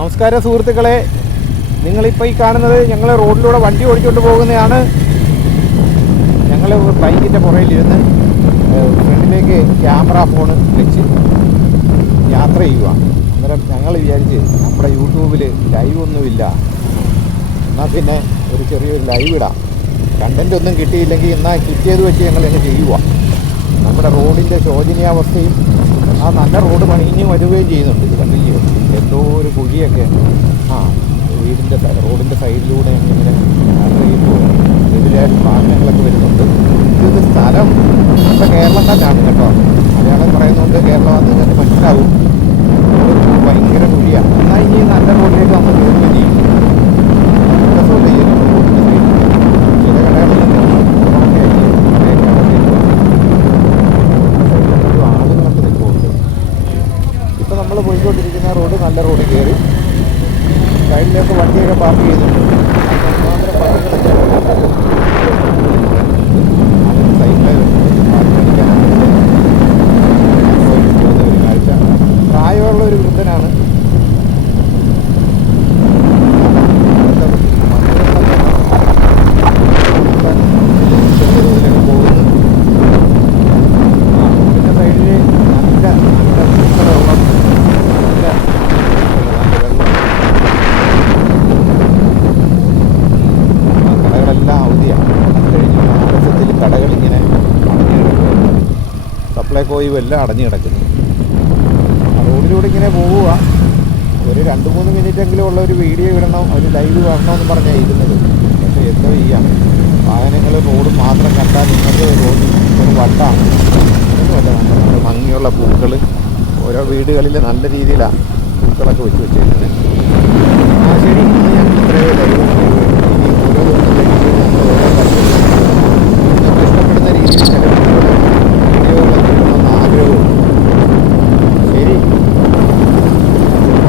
നമസ്കാരം സുഹൃത്തുക്കളെ, നിങ്ങളിപ്പോൾ ഈ കാണുന്നത് ഞങ്ങൾ റോഡിലൂടെ വണ്ടി ഓടിച്ചുകൊണ്ട് പോകുന്നതാണ്. ഞങ്ങൾ ബൈക്കിൻ്റെ പുറകിലിരുന്ന് ഫ്രണ്ടിലേക്ക് ക്യാമറ ഫോൺ വെച്ച് യാത്ര ചെയ്യുക. അന്നേരം ഞങ്ങൾ വിചാരിച്ച് നമ്മുടെ യൂട്യൂബിൽ ലൈവ് ഒന്നുമില്ല, എന്നാൽ പിന്നെ ഒരു ചെറിയൊരു ലൈവ് ഇടാം. കണ്ടൻ്റ് ഒന്നും കിട്ടിയില്ലെങ്കിൽ എന്നാൽ കിട്ടിയത് വെച്ച് ഞങ്ങൾ ഇങ്ങനെ ചെയ്യുക. നമ്മുടെ റോഡിൻ്റെ ശോചനീയാവസ്ഥയും ആ നല്ല റോഡ് പണിഞ്ഞ് വരുകയും ചെയ്യുന്നുണ്ട്. ഇത് കണ്ടില്ലയോ, എന്തോ ഒരു കുഴിയൊക്കെ വീടിൻ്റെ റോഡിൻ്റെ സൈഡിലൂടെ ഇങ്ങനെ യാത്ര ചെയ്യുമ്പോൾ ഇതിലെ വാഹനങ്ങളൊക്കെ വരുന്നുണ്ട്. ഇത് സ്ഥലം നമ്മുടെ കേരളം തന്നെയാണ് കേട്ടോ. മലയാളം പറയുന്നതുകൊണ്ട് കേരളമാണെന്ന് തന്നെ മനസ്സിലാവും. ഭയങ്കര കുഴിയാണ്. എന്നാൽ ഇനി നല്ല റോഡിലേക്ക് നമ്മൾ കയറുകയും ചെയ്യും. റോഡിൻ്റെ സൈഡിൽ ചില കടകളിൽ ആളുകളൊക്കെ നിൽക്കുന്നുണ്ട്. ഇപ്പം നമ്മൾ പോയിക്കൊണ്ടിരിക്കുന്ന റോഡ് നല്ല റോഡ് കയറി സൈഡിലേക്ക് വണ്ടിയൊക്കെ പാർക്ക് ചെയ്യുന്നുണ്ട്. സൈഡിൽ ഒരു കാഴ്ച. പ്രായമുള്ള ഒരു വൃദ്ധനാണ്. സപ്ലൈകോയും എല്ലാം അടഞ്ഞു കിടക്കുന്നു. റോഡിലൂടെ ഇങ്ങനെ പോവുക. ഒരു 2-3 മിനിറ്റെങ്കിലും ഉള്ള ഒരു വീഡിയോ ഇടണം, ഒരു ലൈവ് വരണമെന്ന് പറഞ്ഞാൽ ഇരുന്നത്. പക്ഷേ എന്തോ ചെയ്യാം, വാഹനങ്ങൾ റോഡ് മാത്രം കണ്ടാൽ നിങ്ങൾക്ക് റോഡ് ഒരു വട്ടാണ്. ഒന്നുമല്ല, നല്ല ഭംഗിയുള്ള പൂക്കൾ ഓരോ വീടുകളിൽ നല്ല രീതിയിലാണ് പൂക്കളൊക്കെ വെച്ച് വെച്ചിരിക്കുന്നത്.